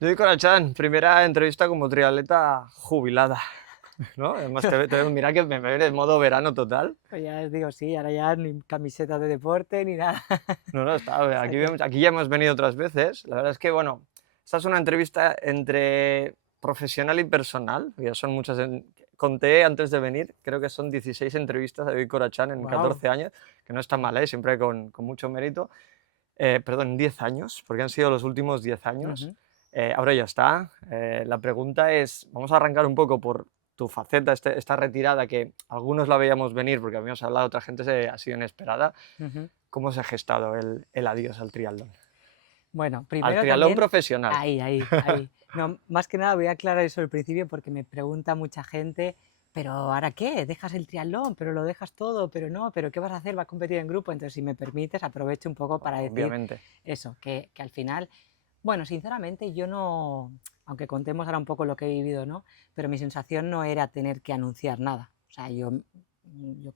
Judith Corachán, primera entrevista como triatleta jubilada, ¿no? Además, mira que me veo en modo verano total. Pues ya os digo, sí, ahora ya ni camiseta de deporte ni nada. No, no, O sea que, aquí ya hemos venido otras veces. La verdad es que, bueno, esta es una entrevista entre profesional y personal. Ya son muchas. Conté antes de venir, creo que son 16 entrevistas a Judith Corachán en wow. 14 años, que no está mal, ¿eh? Siempre con mucho mérito. Perdón, 10 años, porque han sido los últimos 10 años. Ahora ya está. La pregunta es, vamos a arrancar un poco por tu faceta, esta retirada que algunos la veíamos venir, porque habíamos hablado, otra gente ha sido inesperada. ¿Cómo se ha gestado el adiós al triatlón? Bueno, Al primero triatlón también, profesional. ahí. No, más que nada voy a aclarar eso al principio porque me pregunta mucha gente, pero ¿ahora qué? ¿Dejas el triatlón? ¿Pero lo dejas todo? ¿Pero no? ¿Pero qué vas a hacer? ¿Vas a competir en grupo? Entonces, si me permites, aprovecho un poco para decir Obviamente. eso, que al final, bueno, sinceramente yo no, aunque contemos ahora un poco lo que he vivido, ¿no? Pero mi sensación no era tener que anunciar nada. O sea, yo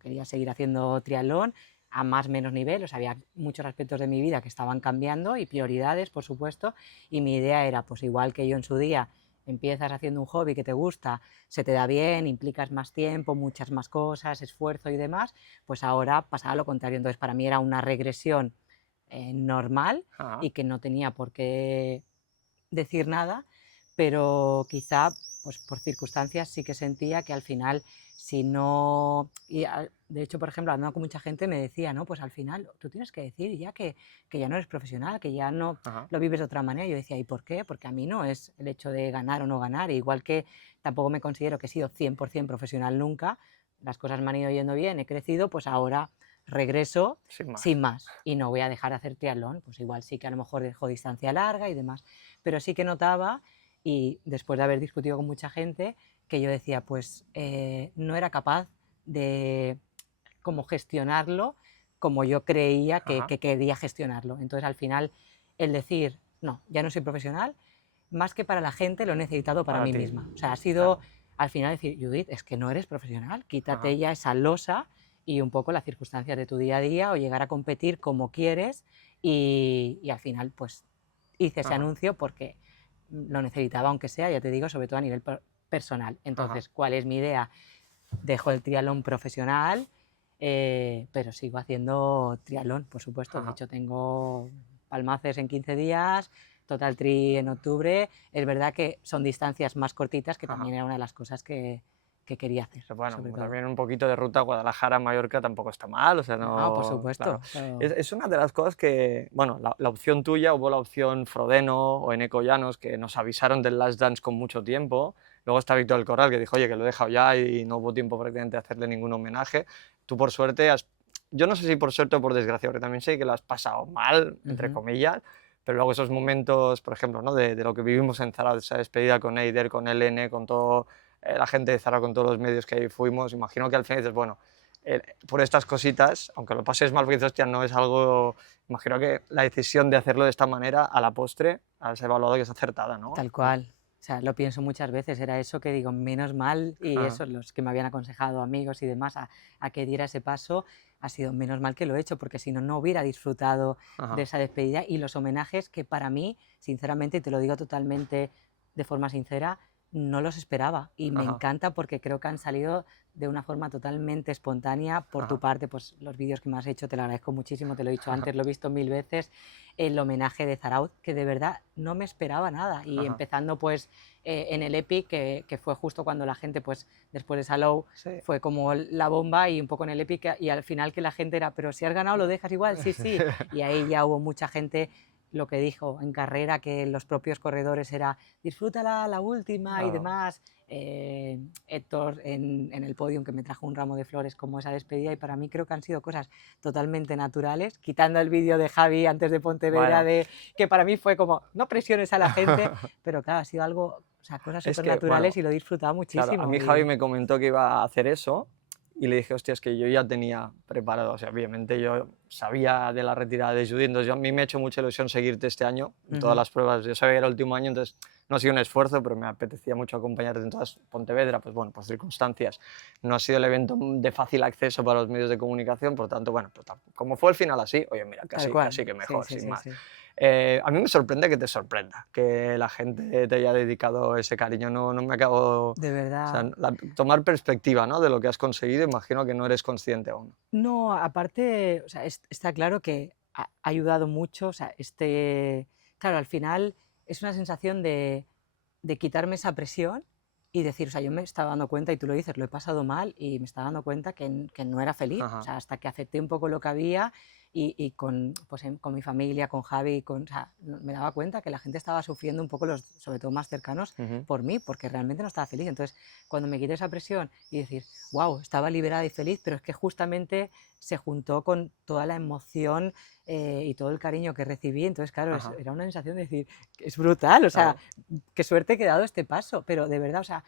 quería seguir haciendo triatlón a más o menos nivel, o sea, había muchos aspectos de mi vida que estaban cambiando y prioridades, por supuesto, y mi idea era, pues igual que yo en su día, empiezas haciendo un hobby que te gusta, se te da bien, implicas más tiempo, muchas más cosas, esfuerzo y demás, pues ahora pasaba lo contrario. Entonces, para mí era una regresión normal Ah, y que no tenía por qué decir nada, pero quizá pues por circunstancias sí que sentía que al final, si no, de hecho, por ejemplo, hablando con mucha gente me decía, no, pues al final tú tienes que decir ya que ya no eres profesional, que ya no ajá, lo vives de otra manera. Yo decía, ¿y por qué? Porque a mí no es el hecho de ganar o no ganar, igual que tampoco me considero que he sido 100% profesional nunca, las cosas me han ido yendo bien, he crecido, pues ahora regreso sin sin más. más y no voy a dejar de hacer triatlón, pues igual sí que a lo mejor dejo distancia larga y demás, pero sí que notaba, y después de haber discutido con mucha gente, que yo decía, pues no era capaz de como gestionarlo como yo creía Ajá, que quería gestionarlo. Entonces al final el decir, no, ya no soy profesional, más que para la gente lo he necesitado para para mí ti, misma. O sea, ha sido claro. al final decir, Judith, es que no eres profesional, Ajá, quítate ya esa losa y un poco las circunstancias de tu día a día o llegar a competir como quieres y al final pues hice ese ajá, anuncio porque lo necesitaba, aunque sea, ya te digo, sobre todo a nivel personal. ajá, Entonces, ¿cuál es mi idea? Dejo el triatlón profesional, pero sigo haciendo triatlón, por supuesto. De ajá. hecho, tengo Palmaces en 15 días, Total Tri en octubre. Es verdad que son distancias más cortitas, que Ajá. también era una de las cosas que quería hacer, Pero bueno, sobre todo. también un poquito de ruta Guadalajara-Mallorca tampoco está mal, o sea, No, por no, claro. supuesto. Es una de las cosas que, bueno, la opción tuya, hubo la opción Frodeno o Eneco Llanos, que nos avisaron del Last Dance con mucho tiempo. Luego está Víctor del Corral, que dijo, oye, que lo he dejado ya y no hubo tiempo prácticamente de hacerle ningún homenaje. Tú, por suerte, yo no sé si por suerte o por desgracia, porque también sé que lo has pasado mal, entre Ujú. comillas, pero luego esos momentos, por ejemplo, ¿no? de lo que vivimos en Zara, esa despedida con Eider, con Elene, con todo la gente de Zara, con todos los medios que ahí fuimos, imagino que al final dices, bueno, por estas cositas, aunque lo pases mal porque dices, hostia, no es algo, imagino que la decisión de hacerlo de esta manera, a la postre, has evaluado que es acertada, ¿no? Tal cual. O sea, lo pienso muchas veces, era eso que digo, menos mal, y Ajá, eso, los que me habían aconsejado, amigos y demás, a que diera ese paso, ha sido menos mal que lo he hecho, porque si no, no hubiera disfrutado de ajá, esa despedida y los homenajes que para mí, sinceramente, y te lo digo totalmente de forma sincera, no los esperaba. Y me ajá, encanta porque creo que han salido de una forma totalmente espontánea por tu ajá, parte, pues los vídeos que me has hecho, te lo agradezco muchísimo, te lo he dicho antes, lo he visto 1000 veces, el homenaje de Zarauz, que de verdad no me esperaba nada. Y ajá, empezando pues en el Epic, que fue justo cuando la gente, pues después de Salou, sí. fue como la bomba y un poco en el Epic, y al final que la gente era, pero si has ganado lo dejas igual, sí, sí. Y ahí ya hubo mucha gente, lo que dijo en carrera, que los propios corredores era, disfrútala la última y Claro. demás. Héctor en el podio, que me trajo un ramo de flores como esa despedida, y para mí creo que han sido cosas totalmente naturales, quitando el vídeo de Javi antes de Pontevedra, Bueno, de, que para mí fue como, no presiones a la gente, pero claro, ha sido algo, o sea, cosas es súper que, naturales bueno, y lo he disfrutado claro, a muchísimo. mí Javi me comentó que iba a hacer eso y le dije, hostia, es que yo ya tenía preparado, o sea, obviamente yo sabía de la retirada de Judy, entonces a mí me ha hecho mucha ilusión seguirte este año en todas Ujú, las pruebas, yo sabía que era el último año, entonces no ha sido un esfuerzo, pero me apetecía mucho acompañarte en todas Pontevedra, pues bueno, por circunstancias, no ha sido el evento de fácil acceso para los medios de comunicación, por tanto, bueno, pues como fue el final así, oye, mira, tal casi, cual, casi que sí, mejor, sí, sin sí, más. sí. A mí me sorprende que te sorprenda, que la gente te haya dedicado ese cariño. No me acabo... De O sea, verdad. tomar perspectiva, ¿no?, de lo que has conseguido, imagino que no eres consciente aún. No, aparte, o sea, está claro que ha ayudado mucho, o sea, claro, al final es una sensación de quitarme esa presión y decir, o sea, yo me estaba dando cuenta, y tú lo dices, lo he pasado mal y me estaba dando cuenta que no era feliz, o Ajá, sea, hasta que acepté un poco lo que había y con, pues, con mi familia, con Javi, o sea, me daba cuenta que la gente estaba sufriendo un poco, sobre todo más cercanos, ujú, por mí, porque realmente no estaba feliz. Entonces, cuando me quité esa presión y decir, wow, estaba liberada y feliz, pero es que justamente se juntó con toda la emoción y todo el cariño que recibí, entonces, claro, ajá, era una sensación de decir, es brutal, o sea, claro, qué suerte que he dado este paso, pero de verdad, o sea,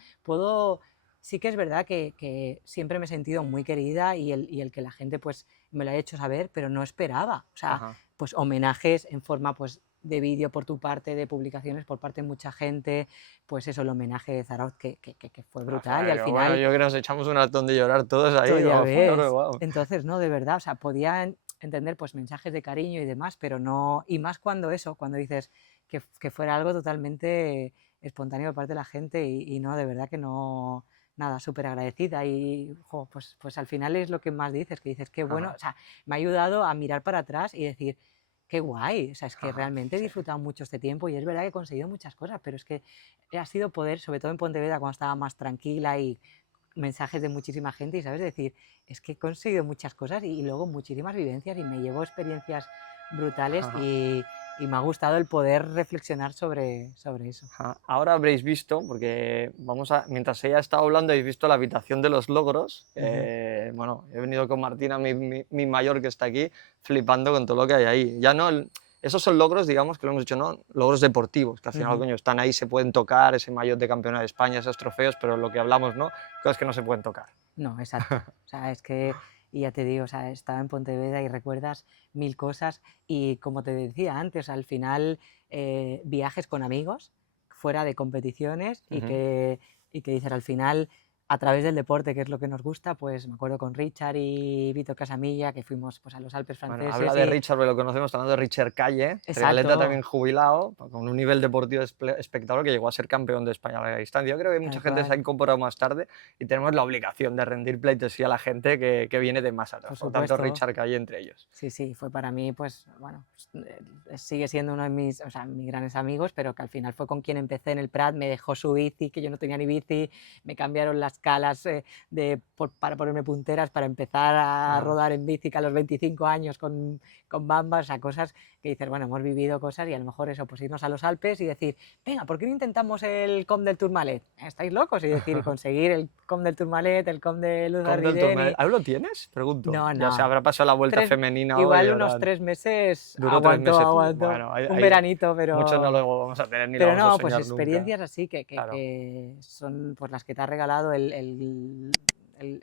sí que es verdad que siempre me he sentido muy querida y el que la gente pues me lo haya hecho saber, pero no esperaba, o sea, ajá. pues homenajes en forma pues de vídeo por tu parte, de publicaciones por parte de mucha gente, pues eso, el homenaje de Zarauz que fue O brutal y sea, al que bueno, final, yo creo que nos echamos un ratón de llorar todos ahí, ya ves, wow. entonces, no, de verdad, o sea, podía entender pues mensajes de cariño y demás, pero no, y más cuando eso, cuando dices que fuera algo totalmente espontáneo por parte de la gente y no, de verdad que no, nada, súper agradecida y jo, pues al final es lo que más dices, que dices, qué bueno, Ajá, o sea, me ha ayudado a mirar para atrás y decir, qué guay, o sea, es que ajá, realmente he sí, disfrutado mucho este tiempo y es verdad que he conseguido muchas cosas, pero es que ha sido poder, sobre todo en Pontevedra, cuando estaba más tranquila y mensajes de muchísima gente y, ¿sabes? Decir, es que he conseguido muchas cosas y luego muchísimas vivencias y me llevo experiencias brutales ajá. y me ha gustado el poder reflexionar sobre eso. Ajá. Ahora habréis visto, porque mientras ella estaba hablando, habéis visto la habitación de los logros. Ujú. Bueno, he venido con Martina, mi mayor que está aquí, flipando con todo lo que hay ahí. Ya no, esos son logros, digamos, que lo hemos dicho, ¿no? Logros deportivos, que al final, Ujú. coño, están ahí, se pueden tocar, ese maillot de campeona de España, esos trofeos, pero lo que hablamos, ¿no? Cosas que no se pueden tocar. No, exacto. O sea, es que, y ya te digo, o sea, estaba en Pontevedra y recuerdas mil cosas y como te decía antes, al final viajes con amigos fuera de competiciones Ujú. y que dices al final a través del deporte, que es lo que nos gusta, pues me acuerdo con Richard y Vito Casamilla que fuimos pues, a los Alpes Bueno, habla franceses de y Richard, porque lo conocemos, hablando de Richard Calle, triatleta exacto, también jubilado, con un nivel deportivo espectacular, que llegó a ser campeón de España a larga distancia. Yo creo que mucha tal gente se ha cual, incorporado más tarde y tenemos la obligación de rendir pleitesía a la gente que viene de más atrás. por Por lo tanto, supuesto. Richard Calle entre ellos. Sí, sí, fue para mí, pues, bueno, sigue siendo uno de mis, o sea, mis grandes amigos, pero que al final fue con quien empecé en el Prat, me dejó su bici, que yo no tenía ni bici, me cambiaron las calas para ponerme punteras, para empezar a Ajá. rodar en bici que a los 25 años con bambas, o sea, cosas que dices, bueno, hemos vivido cosas y a lo mejor eso, pues irnos a los Alpes y decir, venga, ¿por qué no intentamos el Com del Tourmalet? ¿Estáis locos? Y decir, y conseguir el Com del Tourmalet, el Com de Luz ¿Com del Garridén Tourmalet? y... ¿Aún lo tienes? Pregunto. No, Ya se no, habrá pasado la vuelta tres, femenina hoy y igual unos ahora 3 meses duró 3 meses. aguanto, Bueno, un veranito, muchos no lo vamos a tener ni lo pero vamos a no, pues soñar nunca. experiencias así Claro. que son pues las que te ha regalado el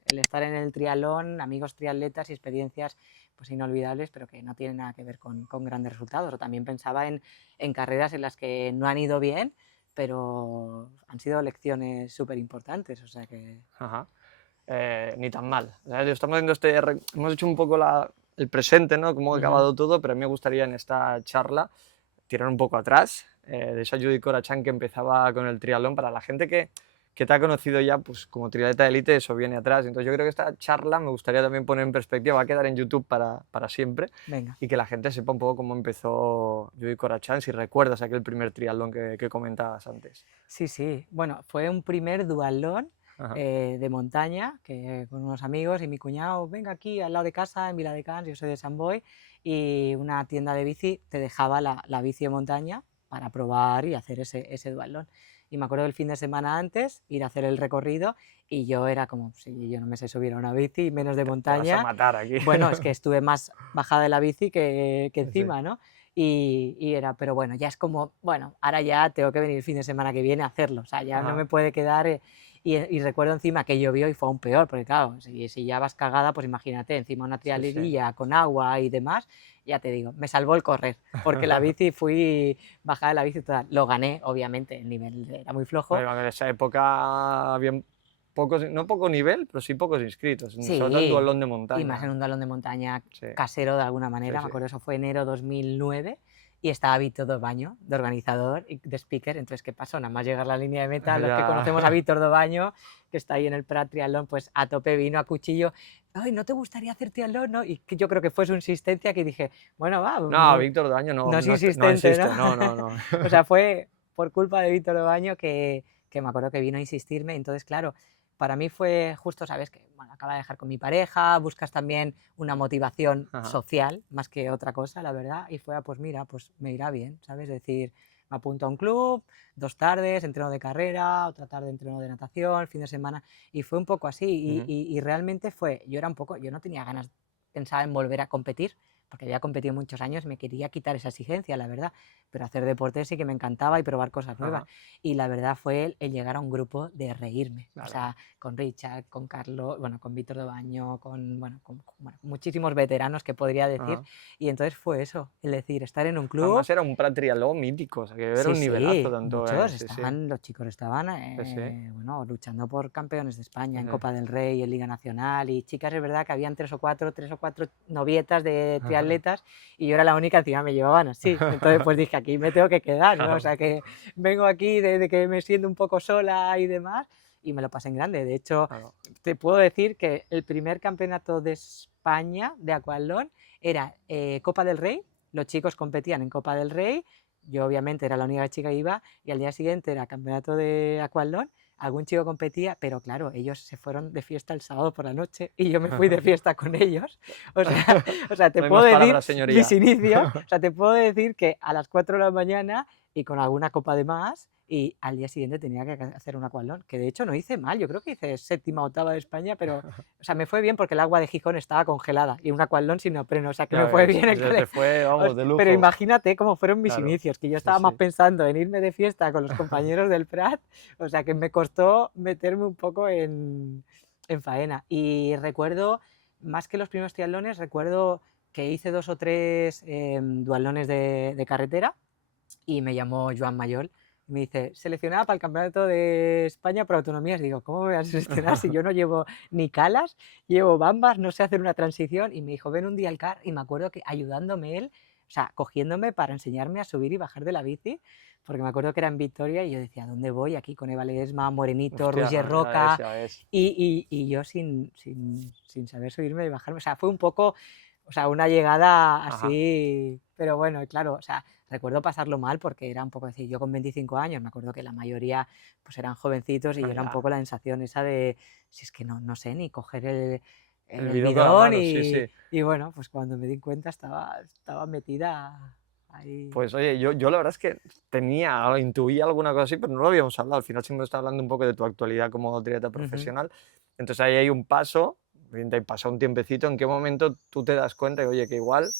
estar en el triatlón, amigos triatletas y experiencias pues inolvidables, pero que no tienen nada que ver con grandes resultados. O también pensaba en carreras en las que no han ido bien, pero han sido lecciones súper importantes, o sea que... Ajá. Ni tan mal. O sea, estamos haciendo hemos hecho un poco el presente, ¿no? Cómo ha Ujú. acabado todo, pero a mí me gustaría en esta charla tirar un poco atrás, de esa Judy Corachán que empezaba con el triatlón. Para la gente que te ha conocido ya pues, como triatleta de élite, eso viene atrás. Entonces yo creo que esta charla me gustaría también poner en perspectiva, va a quedar en YouTube para siempre, Venga. y que la gente sepa un poco cómo empezó Judy Corachán, si recuerdas aquel primer triatlón que comentabas antes. Sí, sí. Bueno, fue un primer duatlón Ajá. de montaña que con unos amigos y mi cuñado, venga aquí al lado de casa, en Viladecans, yo soy de San Boi, y una tienda de bici te dejaba la bici de montaña para probar y hacer ese duatlón. Y me acuerdo del fin de semana antes, ir a hacer el recorrido y yo era como, si yo no me sé subir a una bici, menos de Te vas a montaña. matar aquí. Bueno, es que estuve más bajada de la bici que Sí. encima, ¿no? Y era, pero bueno, ya es como, bueno, ahora ya tengo que venir el fin de semana que viene a hacerlo, o sea, ya no Ajá. me puede quedar. Y recuerdo encima que llovió y fue aún peor, porque claro, si ya vas cagada, pues imagínate, encima una Sí, sí. trialerilla con agua y demás, ya te digo, me salvó el correr, porque la bici fui bajada de la bici total. Lo gané, obviamente, el nivel era muy flojo. Bueno, a ver, en esa época había pocos, no poco nivel, pero sí pocos inscritos, sobre todo en Sí, duatlón de y más en montaña. un dualón de montaña Sí, casero de alguna sí, manera, me sí. acuerdo, eso fue enero 2009 y estaba Víctor Dobaño, de organizador y de speaker. Entonces, ¿qué pasó? Nada más llegar a la línea de meta, los que Ya. conocemos a Víctor Dobaño, que está ahí en el Prat Triatlón, pues a tope vino a cuchillo. Ay, ¿no te gustaría hacer triatlón? ¿No? Y que yo creo que fue su insistencia que dije, bueno, va, No, Víctor Daño no, no es no insistente, ¿no? existe, no, no, no. O sea, fue por culpa de Víctor Dobaño que me acuerdo que vino a insistirme. Entonces, claro, para mí fue justo, ¿sabes? Que bueno, acaba de dejar con mi pareja, buscas también una motivación Ajá. social más que otra cosa, la verdad. Y fue, pues mira, pues me irá bien, ¿sabes? Es decir, me apunto a un club, 2 tardes, entreno de carrera, otra tarde entreno de natación, fin de semana. Y fue un poco así. Ujú. Y realmente fue, yo era un poco, yo no tenía ganas, pensaba en volver a competir, porque había competido muchos años, me quería quitar esa exigencia, la verdad, pero hacer deporte sí que me encantaba y probar cosas nuevas. Ajá. Y la verdad fue el llegar a un grupo de reírme, o Claro. sea, con Richard, con Carlos, bueno, con Víctor Dobaño, bueno, muchísimos veteranos que podría decir. Ajá. Y entonces fue eso, el decir, estar en un club. Además era un triatlón mítico, o sea, que era Sí, un nivelazo sí, tanto, muchos sí, sí, estaban, los chicos estaban, sí, sí, bueno, luchando por campeones de España en sí. Copa del Rey, en Liga Nacional, y chicas, es verdad que habían tres o cuatro novietas de triatletas, y yo era la única, encima me llevaban así. Entonces pues dije, aquí me tengo que quedar, ¿no? O sea, que vengo aquí de que me siento un poco sola y demás, y me lo pasé en grande. De hecho, Claro. te puedo decir que el primer campeonato de España de aquatlón era Copa del Rey, los chicos competían en Copa del Rey, yo obviamente era la única chica que iba, y al día siguiente era campeonato de aquatlón, algún chico competía, pero claro, ellos se fueron de fiesta el sábado por la noche y yo me fui de fiesta con ellos. O sea, te No hay puedo más decir palabras, señoría. mis inicios, o sea, te puedo decir que a las 4 de la mañana y con alguna copa de más, y al día siguiente tenía que hacer un aquatlón, que de hecho no hice mal, yo creo que hice 7ª o 8ª de España, pero o sea, me fue bien porque el agua de Gijón estaba congelada y un aquatlón sin neopreno, o sea, que Ya me fue ves, bien el se te fue, vamos, de pero lujo. imagínate cómo fueron mis Claro, inicios, que yo sí, estaba más sí. pensando en irme de fiesta con los compañeros del Prat, o sea, que me costó meterme un poco en faena. Y recuerdo, más que los primeros triatlones, recuerdo que hice 2 o 3 duatlones de carretera, y me llamó Joan Mayol y me dice, seleccionada para el Campeonato de España por autonomías. Digo, ¿cómo me voy a seleccionar si yo no llevo ni calas, llevo bambas, no sé hacer una transición? Y me dijo, ven un día al CAR, y me acuerdo que ayudándome él, o sea, cogiéndome para enseñarme a subir y bajar de la bici, porque me acuerdo que era en Victoria y yo decía, ¿dónde voy? Aquí con Eva Ledesma, Morenito, Hostia, Roger ya Roca, ves, ya ves. y yo sin saber subirme y bajarme. O sea, fue un poco, o sea, una llegada Ajá. así, pero bueno, claro, o sea, recuerdo pasarlo mal porque era un poco decir, yo con 25 años, me acuerdo que la mayoría pues eran jovencitos y era un Ya. poco la sensación esa de, si es que no sé ni coger El el bidón con la bidón, mano, sí, sí. y bueno, pues cuando me di cuenta estaba metida ahí. Pues oye, yo la verdad es que tenía, o intuía alguna cosa así, pero no lo habíamos hablado. Al final siempre está hablando un poco de tu actualidad como triatleta Ujú. profesional. Entonces ahí hay un paso, evidentemente hay pasado un tiempecito, ¿en qué momento tú te das cuenta de, oye, que igual,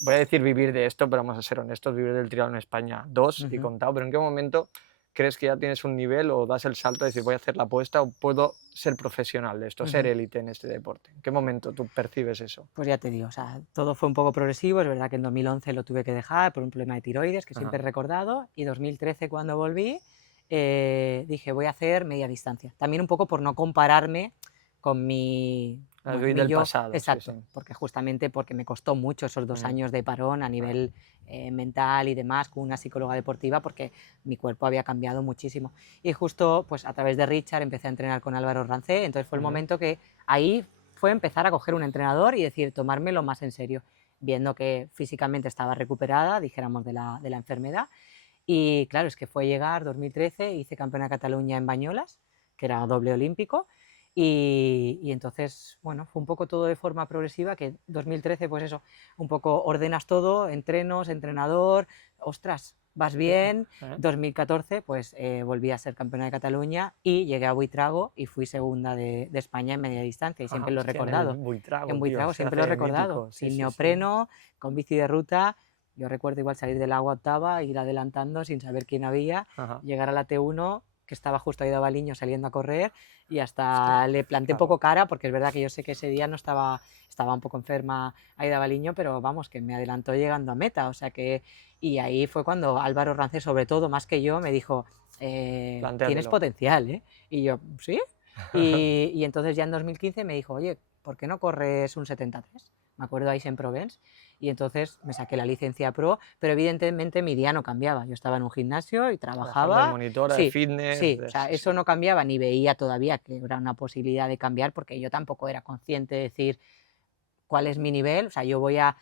voy a decir vivir de esto, pero vamos a ser honestos, vivir del triatlón en España 2 y Ujú. contado, pero ¿en qué momento crees que ya tienes un nivel o das el salto de decir, voy a hacer la apuesta o puedo ser profesional de esto, ser Ujú. élite en este deporte? ¿En qué momento tú percibes eso? Pues ya te digo, o sea, todo fue un poco progresivo, es verdad que en 2011 lo tuve que dejar por un problema de tiroides, que Ajá. siempre he recordado, y 2013 cuando volví, dije, voy a hacer media distancia. También un poco por no compararme con mi, El bueno, Luis mi del yo, pasado, sí, sí. exacto, porque justamente porque me costó mucho esos 2 Ujú. años de parón a Claro. nivel mental y demás, con una psicóloga deportiva, porque mi cuerpo había cambiado muchísimo. Y justo pues a través de Richard empecé a entrenar con Álvaro Rancé, entonces fue el Ujú. momento que ahí fue empezar a coger un entrenador y decir, tomármelo más en serio, viendo que físicamente estaba recuperada, dijéramos, de la enfermedad. Y claro, es que fue llegar 2013, hice campeona de Cataluña en Bañolas, que era doble olímpico, y entonces, bueno, fue un poco todo de forma progresiva, que 2013, pues eso, un poco ordenas todo, entrenos, entrenador, ostras, vas bien. 2014, pues volví a ser campeona de Cataluña y llegué a Buitrago y fui segunda de España en media distancia, y siempre Ajá, lo he hostia, en el recordado. En Buitrago, tío, Buitrago se siempre lo he hace recordado, mítico, sí, sin sí, sí. neopreno, con bici de ruta. Yo recuerdo igual salir del agua octava, ir adelantando sin saber quién había, Ajá. llegar a la T1, que estaba justo Aida Baliño saliendo a correr, y hasta Hostia, le planté un claro. poco cara, porque es verdad que yo sé que ese día no estaba un poco enferma Aida Baliño, pero vamos, que me adelantó llegando a meta, o sea que, y ahí fue cuando Álvaro Rancé, sobre todo, más que yo, me dijo, tienes Plantéatelo. potencial, ¿eh? Y yo, ¿sí? Y entonces ya en 2015 me dijo, oye, ¿por qué no corres un 73? Me acuerdo ahí en Provence. y entonces me saqué la licencia pro, pero evidentemente mi día no cambiaba. Yo estaba en un gimnasio y Trabajando de trabajaba. monitora, de Sí, fitness, sí, o sea, sí, eso sí. no cambiaba ni veía todavía que era una posibilidad de cambiar porque yo tampoco era consciente de decir cuál es mi nivel, o sea, yo voy a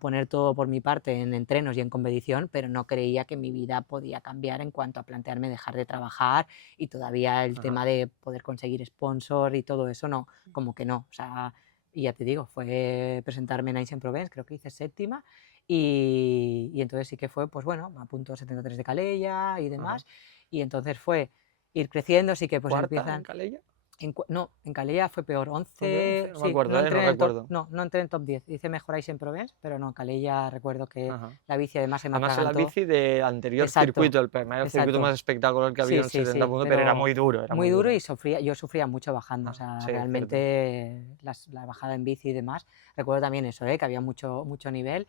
poner todo por mi parte en entrenos y en competición, pero no creía que mi vida podía cambiar en cuanto a plantearme dejar de trabajar y todavía el Ajá. tema de poder conseguir sponsor y todo eso, no, como que no, o sea, y ya te digo, fue presentarme en Aix-en-Provence, creo que hice séptima, y entonces sí que fue, pues bueno, me apunto a 73 de Calella y Ajá. demás, y entonces fue ir creciendo, sí que pues ¿Cuarta en empiezan Calella? No, en Calella fue peor, ¿Fue peor? 11, No me sí, no acuerdo, entré no en el top, recuerdo. no entré en top 10, hice mejor Aix-en-Provence, pero no, en Calella recuerdo que Ajá. la bici además se me Además en la atragantó. bici del anterior Exacto, circuito, el mayor circuito exacto. más espectacular que había Sí, en sí, 70 sí, puntos, pero era pero muy duro, era muy muy duro y duro. yo sufría mucho bajando, o Ah, sea, sí, es cierto. realmente la bajada en bici y demás. Recuerdo también eso, que había mucho nivel.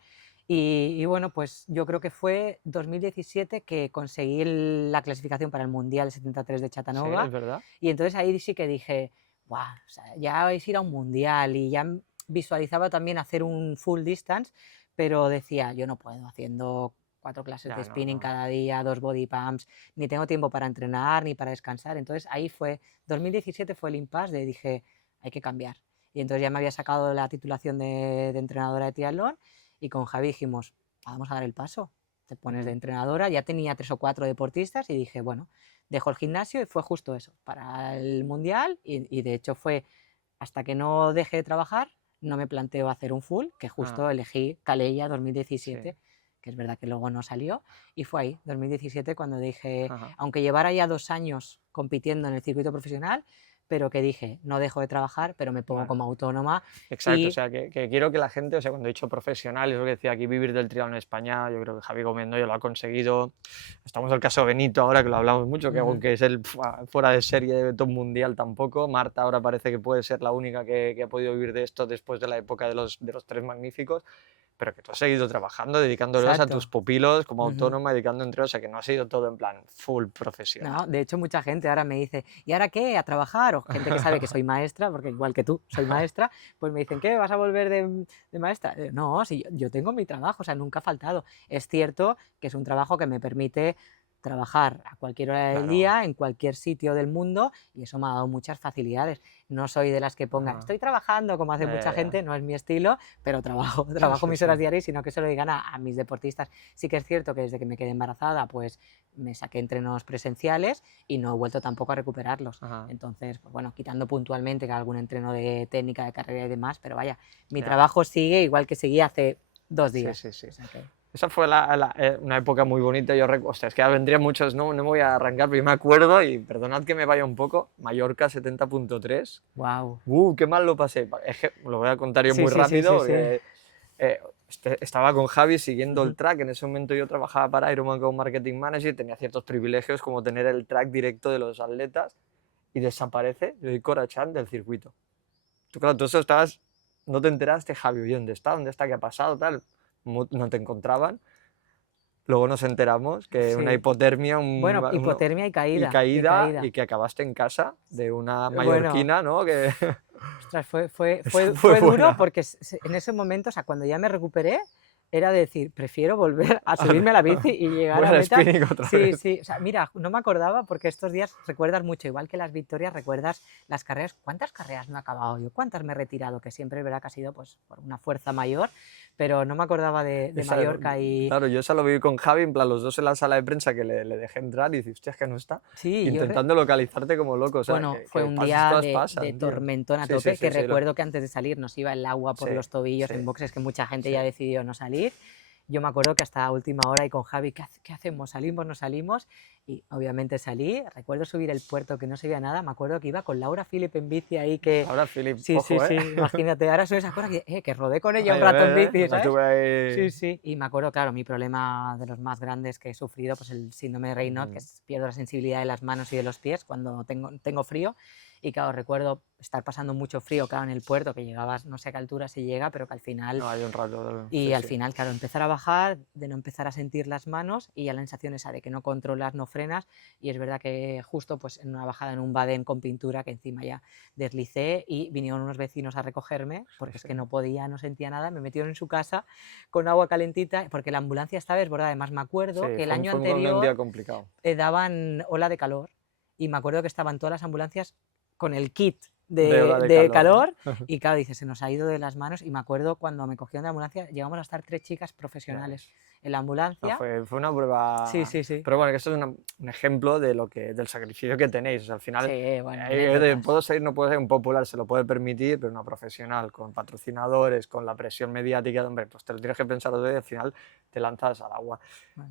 Y bueno, pues yo creo que fue 2017 que conseguí la clasificación para el Mundial 73 de Sí, es Chattanooga, verdad. y entonces ahí sí que dije, ¡buah! O sea, ya vais a ir a un Mundial, y ya visualizaba también hacer un full distance, pero decía, yo no puedo, haciendo 4 clases de Ya, no, spinning no. cada día, 2 body pumps, ni tengo tiempo para entrenar ni para descansar. Entonces ahí fue, 2017 fue el impasse de dije, hay que cambiar. Y entonces ya me había sacado la titulación de entrenadora de triatlón, y con Javi dijimos, vamos a dar el paso. Te pones de Ujú. entrenadora, ya tenía 3 o 4 deportistas y dije, bueno, dejo el gimnasio, y fue justo eso, para el Mundial, y de hecho fue hasta que no dejé de trabajar, no me planteo hacer un full, que Ah, justo elegí Calella sí. 2017, que es verdad que luego no salió, y fue ahí, 2017, cuando dije, Ajá. aunque llevara ya 2 años compitiendo en el circuito profesional, pero que dije, no dejo de trabajar, pero me pongo Vale. como autónoma. Exacto, o Y sea, que quiero que la gente, o sea, cuando he dicho profesional, es lo que decía aquí, vivir del triatlón en España, yo creo que Javi Gómez Noyo lo ha conseguido. Estamos en el caso de Benito ahora, que lo hablamos mucho, que ujú, aunque es el fuera de serie de top mundial tampoco. Marta ahora parece que puede ser la única que ha podido vivir de esto después de la época de los tres magníficos, pero que tú has seguido trabajando, dedicándolos a tus exacto. pupilos como Ujú. autónoma, dedicando entre, o sea, que no ha sido todo en plan full profesional. No, de hecho, mucha gente ahora me dice, ¿y ahora qué? ¿A trabajar? O gente que sabe que soy maestra, porque igual que tú, soy maestra, pues me dicen, ¿qué? ¿Vas a volver de maestra? No, si yo tengo mi trabajo, o sea, nunca ha faltado. Es cierto que es un trabajo que me permite trabajar a cualquier hora del Claro. día, en cualquier sitio del mundo, y eso me ha dado muchas facilidades. No soy de las que ponga, Ajá. estoy trabajando, como hace mucha Ya. gente, no es mi estilo, pero trabajo, Sí, trabajo sí, mis sí. horas diarias, sino que se lo digan a mis deportistas. Sí que es cierto que desde que me quedé embarazada, pues me saqué entrenos presenciales y no he vuelto tampoco a recuperarlos. Ajá. Entonces, pues bueno, quitando puntualmente que algún entreno de técnica, de carrera y demás, pero vaya, mi Ya. trabajo sigue igual que seguía hace 2 Sí, días. sí, sí. O sea que, Esa fue una época muy bonita. Yo hostia, es que vendrían muchos, no me voy a arrancar, pero yo me acuerdo, y perdonad que me vaya un poco, Mallorca 70.3. wow. Qué mal lo pasé. Es que lo voy a contar yo Sí, muy sí, sí, rápido, sí, sí. porque estaba con Javi siguiendo el Ujú. track. En ese momento yo trabajaba para Ironman como marketing manager y tenía ciertos privilegios como tener el track directo de los atletas, y desaparece, yo soy Cora Chan del circuito. Tú, claro, tú eso estabas, no te enteraste, Javi, oye, ¿dónde está? ¿Dónde está? ¿Qué ha pasado? Tal. No te encontraban. Luego nos enteramos que una Sí. hipotermia Bueno, hipotermia y y caída, y caída, caída. y que acabaste en casa de una Bueno, mallorquina, ¿no? Que ostras, fue, fue, esa fue, fue fue duro buena. porque en ese momento, o sea, cuando ya me recuperé, era decir, prefiero volver a Al- subirme a la bici y llegar Voy a al meta. spinning otra Sí, vez. sí, o sea, mira, no me acordaba porque estos días recuerdas mucho, igual que las victorias, recuerdas las carreras. ¿Cuántas carreras no he acabado yo? ¿Cuántas me he retirado? Que siempre es verdad que ha sido pues por una fuerza mayor, pero no me acordaba de Esa, Mallorca y claro, yo esa lo vi con Javi, en plan, los dos en la sala de prensa, que le dejé entrar y dices, hostia, es que no está. sí, Intentando localizarte como loco, o sea, bueno, fue que un esas día cosas de pasan, tío. tormentón a Sí, sí, tope, que sí, sí, recuerdo que antes de salir nos iba el agua por sí, los tobillos sí, en boxes, que mucha gente sí. ya decidió no salir. Yo me acuerdo que hasta última hora y con Javi, ¿qué hacemos? ¿Salimos? ¿No salimos? Y obviamente salí. Recuerdo subir el puerto que no se veía nada. Me acuerdo que iba con Laura Philip en bici ahí que... Ahora, Filip, Sí, sí, ojo, ¿eh? sí, imagínate. Ahora son esas cosas que rodé con ella un Ay, a rato en ver, bici, me ¿sabes? tuve Sí, ahí. sí. Y me acuerdo, claro, mi problema de los más grandes que he sufrido, pues el síndrome de Raynaud, que Ujú. pierdo la sensibilidad de las manos y de los pies cuando tengo frío. y claro, recuerdo estar pasando mucho frío, claro, en el puerto, que llegabas, no sé a qué altura se llega, pero que al final... No, hay un rato, Y sí, al sí. final, claro, empezar a bajar, de no empezar a sentir las manos y ya la sensación esa de que no controlas, no frenas, y es verdad que justo pues en una bajada en un badén con pintura que encima ya deslicé y vinieron unos vecinos a recogerme porque es que no podía, no sentía nada, me metieron en su casa con agua calentita porque la ambulancia estaba desbordada. Además me acuerdo Sí, que el fue, año fue un día anterior complicado. daban ola de calor y me acuerdo que estaban todas las ambulancias con el kit De ola de de calor, ¿no? calor y claro, dice, se nos ha ido de las manos y me acuerdo cuando me cogieron de ambulancia, llegamos a estar 3 chicas Ya profesionales ves. en la No, ambulancia. fue una Sí, prueba. sí, sí. Pero bueno, que esto es un ejemplo de del sacrificio que tenéis. O sea, al final, Sí, bueno, puedo anécdotas. ser, no puedo ser un popular, se lo puede permitir, pero una profesional con patrocinadores, con la presión mediática, hombre, pues te lo tienes que pensar todo y al final te lanzas al agua. Bueno.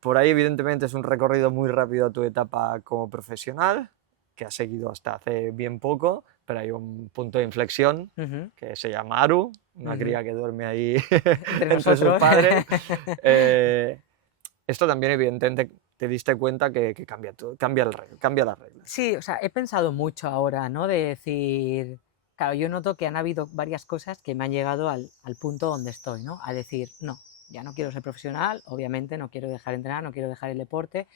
Por ahí, evidentemente, es un recorrido muy rápido a tu etapa como profesional, que has seguido hasta hace bien poco, pero hay un punto de inflexión Ujú, que se llama Aru, una ujú. cría que duerme ahí Entre entre sus nosotros. padres. Eh, esto también, evidentemente, te diste cuenta que cambia todo, cambia las reglas. Sí, o sea, he pensado mucho ahora, ¿no? De decir, claro, yo noto que han habido varias cosas que me han llegado al punto donde estoy, ¿no? A decir, no, ya no quiero ser profesional, obviamente, no quiero dejar de entrenar, no quiero dejar el deporte,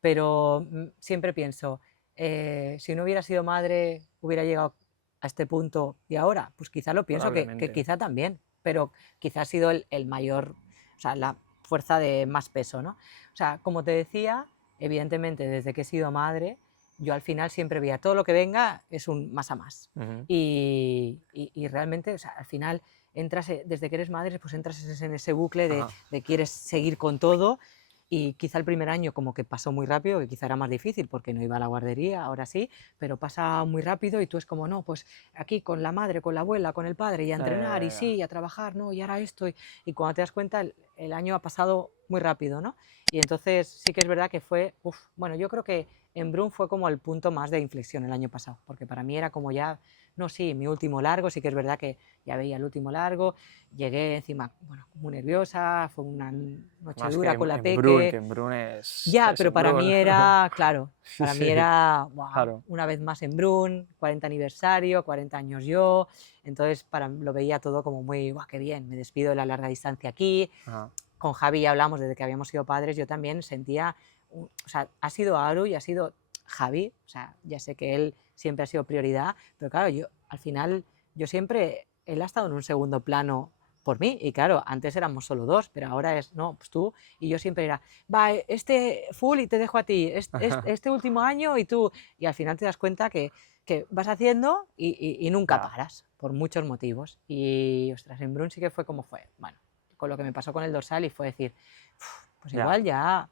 pero siempre pienso, si no hubiera sido madre, hubiera llegado a este punto y ahora, pues quizá lo pienso que Probablemente. quizá también, pero quizá ha sido el mayor, o sea, la fuerza de más peso, ¿no? O sea, como te decía, evidentemente desde que he sido madre, yo al final siempre veía todo lo que venga es un más a más. Ujú. Y realmente, o sea, al final entras, desde que eres madre, pues entras en ese bucle Ajá. de quieres seguir con todo y quizá el primer año como que pasó muy rápido, que quizá era más difícil porque no iba a la guardería, ahora sí, pero pasa muy rápido y tú es como, no, pues aquí con la madre, con la abuela, con el padre y a entrenar y sí, y a trabajar, no, y ahora esto. Y cuando te das cuenta, el año ha pasado muy rápido, ¿no? Y entonces sí que es verdad que fue, bueno, yo creo que en Brun fue como el punto más de inflexión el año pasado, porque para mí era como ya, no, sí, mi último largo, sí que es verdad que ya veía el último largo, llegué encima, bueno, muy nerviosa, fue una noche Más dura con la que peque, en Brun ya, es pero en para Brun. mí era, claro, Sí, para mí sí, era, ¡buah!, claro. una vez más en Brun, 40 aniversario, 40 años yo, entonces lo veía todo como muy, ¡buah, qué bien! Me despido de la larga distancia aquí. Ajá. Con Javi ya hablamos desde que habíamos sido padres, yo también sentía, o sea, ha sido Aru y ha sido Javi, o sea, ya sé que él siempre ha sido prioridad, pero claro, yo al final, yo siempre, él ha estado en un segundo plano por mí, y claro, antes éramos solo 2, pero ahora es, no, pues tú, y yo siempre era, va, este full y te dejo a ti, Ajá. este último año y tú, y al final te das cuenta que vas haciendo y nunca Ya, paras, por muchos motivos, y ostras, en Brun sí que fue como fue, bueno, con lo que me pasó con el dorsal y fue decir, pues ya. igual ya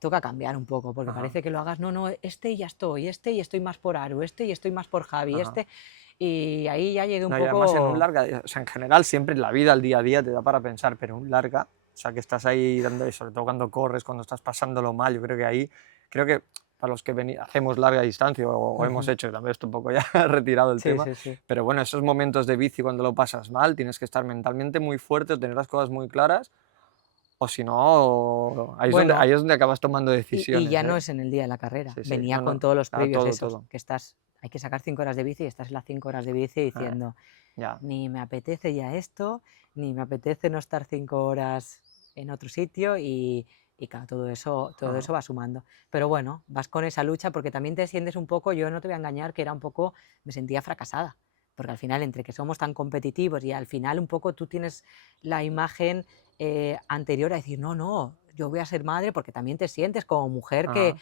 toca cambiar un poco, porque Ajá, parece que lo hagas, no, no, este ya estoy, este y estoy más por Aru, este y estoy más por Javi, ajá. este, y ahí ya llegué un No, y además en un poco, larga, o sea, en general siempre en la vida, el día a día te da para pensar, pero un larga, o sea, que estás ahí dando, y sobre todo cuando corres, cuando estás pasándolo mal, yo creo que ahí, creo que para los que hacemos larga distancia o hemos hecho, también estoy un poco ya retirado del sí, tema, sí, sí. pero bueno, esos momentos de bici cuando lo pasas mal, tienes que estar mentalmente muy fuerte o tener las cosas muy claras, o si no, Bueno, ahí es donde acabas tomando y decisiones, ya no ¿eh? es en el día de la carrera, Sí, sí, venía no, con no, todos los a previos todo, esos, todo. que estás, hay que sacar 5 horas de bici y estás en las 5 horas de bici Eh, diciendo, ya, ni me apetece ya esto, ni me apetece no estar 5 horas en otro sitio y claro, todo ajá, eso va sumando. Pero bueno, vas con esa lucha porque también te sientes un poco, yo no te voy a engañar, que era un poco, me sentía fracasada, porque al final entre que somos tan competitivos y al final un poco tú tienes la imagen anterior a decir, no, no, yo voy a ser madre, porque también te sientes como mujer ajá,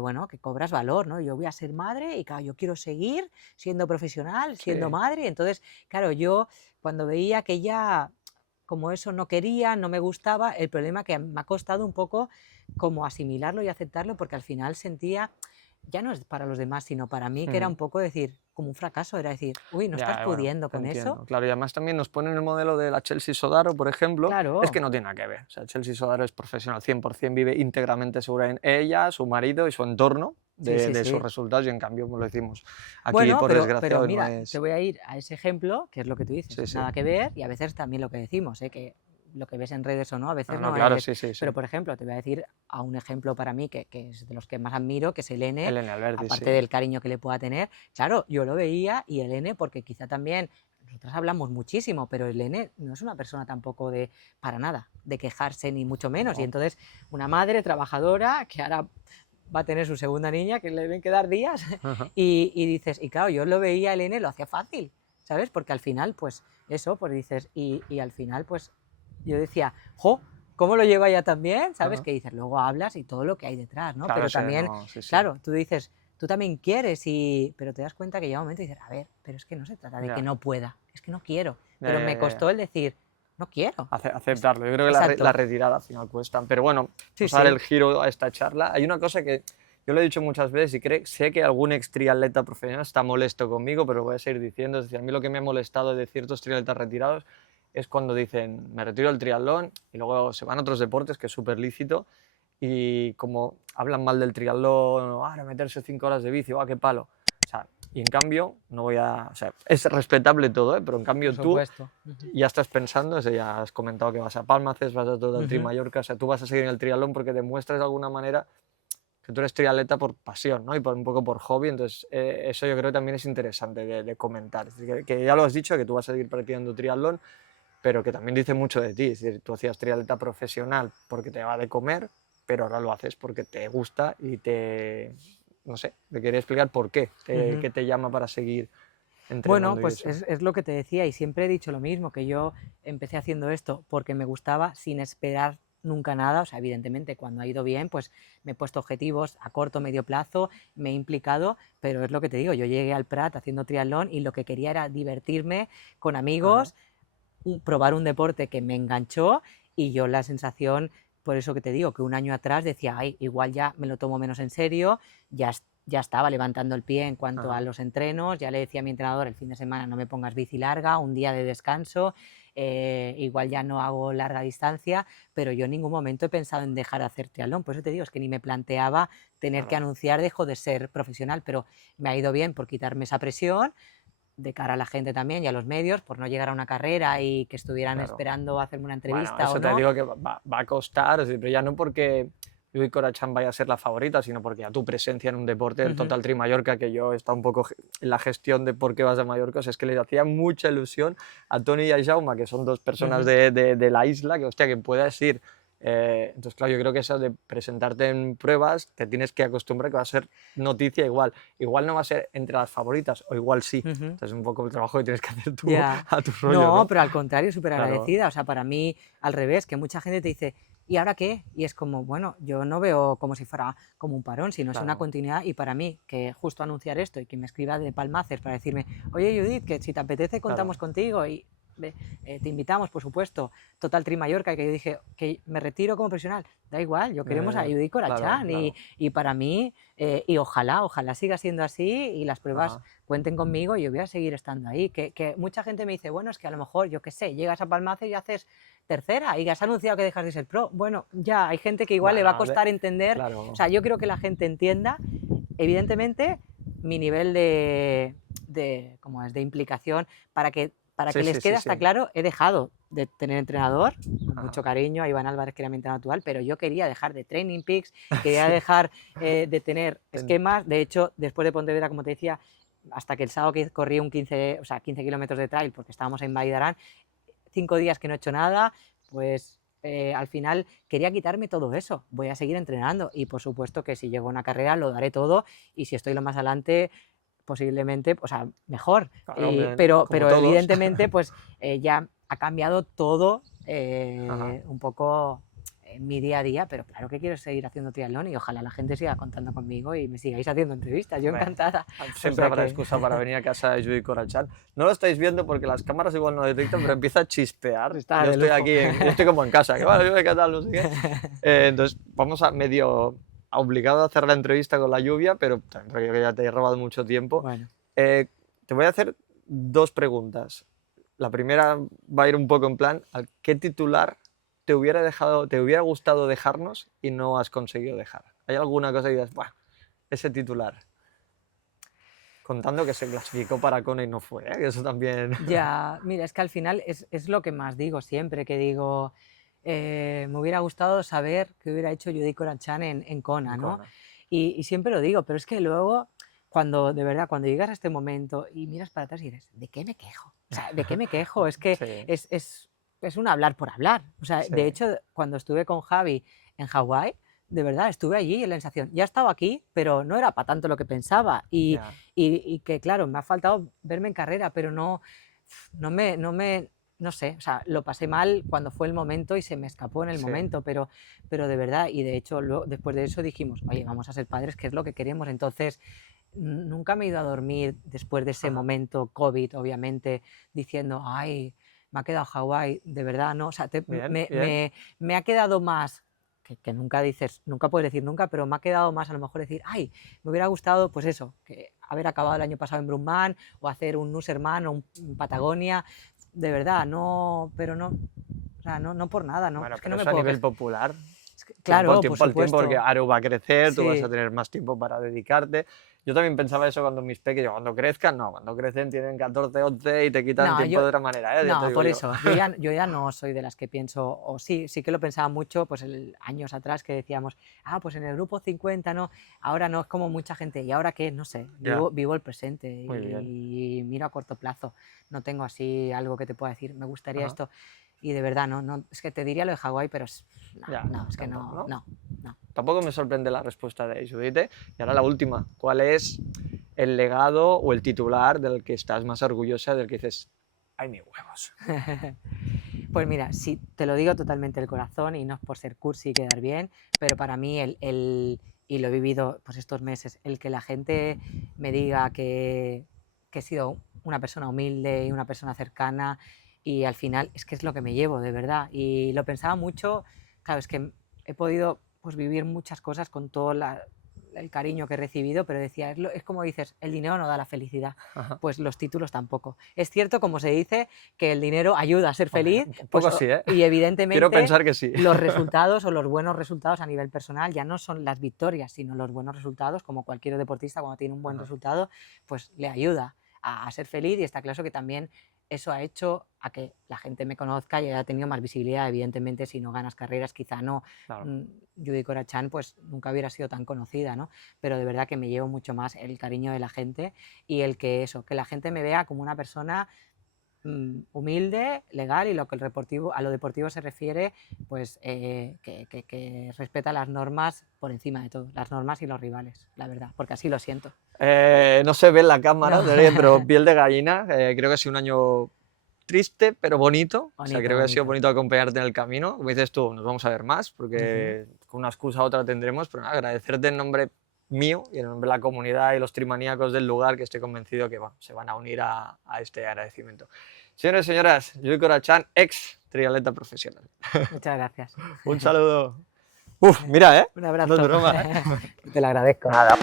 bueno, que cobras valor, ¿no? Yo voy a ser madre y claro, yo quiero seguir siendo profesional, siendo sí. madre. Entonces, claro, yo cuando veía que ya como eso no quería, no me gustaba, el problema que me ha costado un poco como asimilarlo y aceptarlo, porque al final sentía, ya no es para los demás, sino para mí, que era un poco decir, como un fracaso, era decir, uy, no estás Ya, bueno, pudiendo te con eso. entiendo. Claro, y además también nos ponen el modelo de la Chelsea Sodaro, por ejemplo, es que Claro, no tiene nada que ver. O sea, Chelsea Sodaro es profesional 100%, vive íntegramente segura en ella, su marido y su entorno sí, sí, de sus sí. resultados, y en cambio, como lo decimos aquí, Bueno, por pero desgracia, no mira, te es. voy a ir a ese ejemplo, que es lo que tú dices, Sí, sí. nada que ver, y a veces también lo que decimos, que lo que ves en redes o no, a veces No, no claro, es... sí, sí, sí. Pero, por ejemplo, te voy a decir a un ejemplo para mí que es de los que más admiro, que es el N, Elena Alberti, aparte sí. del cariño que le pueda tener. Claro, yo lo veía y el N, porque quizá también nosotros hablamos muchísimo, pero el N no es una persona tampoco de, para nada, de quejarse ni mucho menos. Y No. entonces, una madre trabajadora que ahora va a tener su segunda niña, que le deben quedar días, Ajá. y dices, y claro, yo lo veía, el N lo hacía fácil, ¿sabes? Porque al final, pues eso, pues dices, y al final, pues yo decía, jo, ¿cómo lo lleva ella también? ¿Sabes? Ajá. Que dices, luego hablas y todo lo que hay detrás, ¿no? Claro, Pero sí, también, no, sí, sí. claro, tú dices, tú también quieres, pero te das cuenta que llega un momento y dices, a ver, pero es que no se trata de que Ya, no pueda, es que no quiero. ya, Pero ya, me ya, ya. costó el decir, no quiero. Aceptarlo. Yo creo que la Exacto. retirada al final cuesta. Pero bueno, Sí, vamos a dar sí. el giro a esta charla. Hay una cosa que yo lo he dicho muchas veces y sé que algún ex triatleta profesional está molesto conmigo, pero lo voy a seguir diciendo. Es decir, a mí lo que me ha molestado de ciertos triatletas retirados es cuando dicen, me retiro del triatlón y luego se van a otros deportes, que es súper lícito, y como hablan mal del triatlón, ahora meterse 5 horas de bici, qué palo. O sea, y en cambio, no voy a... O sea, es respetable todo, pero en cambio Por tú supuesto. ya estás pensando, o sea, ya has comentado que vas a Palmaces, vas a Total Tri Mallorca, o sea, tú vas a seguir en el triatlón porque demuestras de alguna manera que tú eres triatleta por pasión, ¿no? Y por, un poco por hobby, entonces eso yo creo que también es interesante de comentar. Es decir, que ya lo has dicho, que tú vas a seguir practicando triatlón, pero que también dice mucho de ti. Es decir, tú hacías triatleta profesional porque te va de comer, pero ahora lo haces porque te gusta y te... No sé, te quería explicar por qué, qué te llama para seguir Bueno, entrenando y pues eso. es lo que te decía y siempre he dicho lo mismo, que yo empecé haciendo esto porque me gustaba sin esperar nunca nada, o sea, evidentemente cuando ha ido bien, pues me he puesto objetivos a corto, medio plazo, me he implicado, pero es lo que te digo, yo llegué al Prat haciendo triatlón y lo que quería era divertirme con Ajá. amigos, probar un deporte que me enganchó y yo la sensación, por eso que te digo, que un año atrás decía, ay, igual ya me lo tomo menos en serio, ya estaba levantando el pie en cuanto a Ajá. los entrenos, ya le decía a mi entrenador el fin de semana no me pongas bici larga, un día de descanso, igual ya no hago larga distancia, pero yo en ningún momento he pensado en dejar de hacer triatlón, por eso te digo, es que ni me planteaba tener que Claro. anunciar dejo de ser profesional, pero me ha ido bien por quitarme esa presión, de cara a la gente también y a los medios, por no llegar a una carrera y que estuvieran Claro. esperando hacerme una Bueno, entrevista o eso te no. digo que va a costar, es decir, pero ya no porque Yui Corachán vaya a ser la favorita, sino porque ya tu presencia en un deporte, el Total Tri Mallorca, que yo he estado un poco en la gestión de por qué vas a Mallorca, o sea, es que les hacía mucha ilusión a Toni y a Jaume, que son dos personas de la isla, que hostia, que puedas ir. Entonces, claro, yo creo que eso de presentarte en pruebas, te tienes que acostumbrar que va a ser noticia igual. Igual no va a ser entre las favoritas, o igual sí. Entonces, un poco el trabajo que tienes que hacer tú Ya. a tu rollo, No, ¿no? pero al contrario, súper Claro, agradecida. O sea, para mí, al revés, que mucha gente te dice, ¿y ahora qué? Y es como, bueno, yo no veo como si fuera como un parón, sino es una claro. continuidad. Y para mí, que justo anunciar esto y que me escriba de Palmaces para decirme, oye Judith, que si te apetece contamos Claro. contigo y te invitamos, por supuesto, Total Tri Mallorca, y que yo dije que me retiro como profesional. Da igual, yo queremos a Judith Claro, Corachán claro. y para mí, y ojalá siga siendo así y las pruebas Ajá. cuenten conmigo y yo voy a seguir estando ahí. Que mucha gente me dice, bueno, es que a lo mejor, yo qué sé, llegas a Palmaces y haces tercera y has anunciado que dejas de ser pro. Bueno, ya hay gente que igual le va a Bueno, costar entender. O claro, sea, yo creo que la gente entienda, evidentemente, mi nivel ¿cómo es?, de implicación para que sí, les sí, quede sí, hasta sí. claro, he dejado de tener entrenador, con mucho Ajá. cariño, a Iván Álvarez, que era mi entrenador actual, pero yo quería dejar de Training Peaks, quería dejar de tener Ten- esquemas. De hecho, después de Pontevedra, como te decía, hasta que el sábado que corrí un 15, o sea, 15 kilómetros de trail, porque estábamos en Baidarán, 5 días que no he hecho nada, pues al final quería quitarme todo eso. Voy a seguir entrenando y por supuesto que si llego a una carrera lo daré todo y si estoy lo más adelante posiblemente, o sea, mejor. Claro, hombre, como Pero todos. evidentemente pues ya ha cambiado todo Ajá. un poco en mi día a día, pero claro que quiero seguir haciendo triatlón y ojalá la gente siga contando conmigo y me sigáis haciendo entrevistas, yo Hombre, encantada. O siempre sea habrá que excusa para venir a casa de Judy Corachán. No lo estáis viendo porque las cámaras igual no detectan, pero empieza a chispear. está Yo de estoy lujo. aquí, yo estoy como en casa, que bueno, yo qué tal, no sé qué. Entonces, vamos a medio obligado a hacer la entrevista con la lluvia, pero también porque ya te he robado mucho tiempo. Bueno. Eh, Te voy a hacer dos preguntas. La primera va a ir un poco en plan, ¿qué titular te hubiera gustado dejarnos y no has conseguido dejar? ¿Hay alguna cosa que digas, "Buah, ese titular"? contando que se clasificó para Kona y no fue, ¿eh? Que eso también... Ya, mira, es que al final es lo que más digo siempre, que digo, me hubiera gustado saber qué hubiera hecho Judith Corachán en Kona, ¿no? Kona. Y siempre lo digo, pero es que luego, cuando de verdad, cuando llegas a este momento y miras para atrás y dices, ¿de qué me quejo? O sea, ¿de qué me quejo? Es que Sí, es un hablar por hablar. O sea, sí, de hecho, cuando estuve con Javi en Hawái, de verdad, estuve allí en la sensación, ya estaba aquí, pero no era para tanto lo que pensaba. ya, Y que, claro, me ha faltado verme en carrera, pero no sé, o sea, lo pasé mal cuando fue el momento y se me escapó en el sí. momento, pero de verdad, y de hecho, después de eso dijimos, oye, vamos a ser padres, que es lo que queremos. Entonces, nunca me he ido a dormir después de ese Ajá. momento COVID, obviamente, diciendo, ay, me ha quedado Hawái, de verdad, ¿no? O sea, Bien, bien. me ha quedado más, que nunca dices, nunca puedes decir nunca, pero me ha quedado más a lo mejor decir, ay, me hubiera gustado, pues eso, que haber acabado el año pasado en Brumman o hacer un Nuserman o un Patagonia, de verdad, no, pero no, o sea, no por nada, no, Bueno, es que pero no me eso a puedo nivel quejar. popular, Claro, por tiempo al tiempo, porque supuesto, Aro va a crecer, tú vas a sí. tener más tiempo para dedicarte. Yo también pensaba eso cuando mis pequeños, cuando crezcan, no, cuando crecen tienen 14, 11 y te quitan No, tiempo de otra manera, ¿eh? Ya te no, digo por yo. eso, yo ya no soy de las que pienso, o sí que lo pensaba mucho, pues años atrás que decíamos, pues en el grupo 50 no, ahora no, es como mucha gente, ¿y ahora qué? No sé, Ya, vivo el presente muy bien. y miro a corto plazo, no tengo así algo que te pueda decir, me gustaría Ajá. esto, y de verdad, es que te diría lo de Hawái, pero Ya, no, es que tampoco, ¿no? no. Tampoco me sorprende la respuesta de Judith. Y ahora la última, ¿cuál es el legado o el titular del que estás más orgullosa, del que dices, ay, mis huevos? Pues mira, sí, te lo digo totalmente del corazón y no es por ser cursi y quedar bien, pero para mí y lo he vivido pues estos meses, el que la gente me diga que he sido una persona humilde y una persona cercana y al final es que es lo que me llevo, de verdad. Y lo pensaba mucho, claro, es que he podido pues vivir muchas cosas con todo el cariño que he recibido, pero decía, es como dices, el dinero no da la felicidad, Ajá. pues los títulos tampoco. Es cierto, como se dice, que el dinero ayuda a ser Hombre, feliz, un pues, poco sí, ¿eh? y Quiero evidentemente pensar que sí. los resultados o los buenos resultados a nivel personal ya no son las victorias, sino los buenos resultados, como cualquier deportista cuando tiene un buen Ajá. resultado, pues le ayuda a ser feliz y está claro que también eso ha hecho a que la gente me conozca y haya tenido más visibilidad. Evidentemente, si no ganas carreras, quizá no. Claro. Judy Corachán pues nunca hubiera sido tan conocida, ¿no? Pero de verdad que me llevo mucho más el cariño de la gente y el que que la gente me vea como una persona humilde, legal y a lo deportivo se refiere, pues que respeta las normas por encima de todo, las normas y los rivales, la verdad, porque así lo siento. No se ve en la cámara, No. pero piel de gallina. Creo que ha sido un año triste, pero bonito. O sea, Bonito, creo que ha sido bonito. bonito acompañarte en el camino. Como dices tú, nos vamos a ver más, Ujú. porque con una excusa u otra tendremos, pero nada, agradecerte en nombre mío y en nombre de la comunidad y los trimaníacos del lugar, que estoy convencido que se van a unir a este agradecimiento. Señores y señoras, Judith Corachán, ex triatleta profesional. Muchas gracias. Un saludo. Uf, mira, Un no es abrazo. broma, Te lo agradezco. Nada.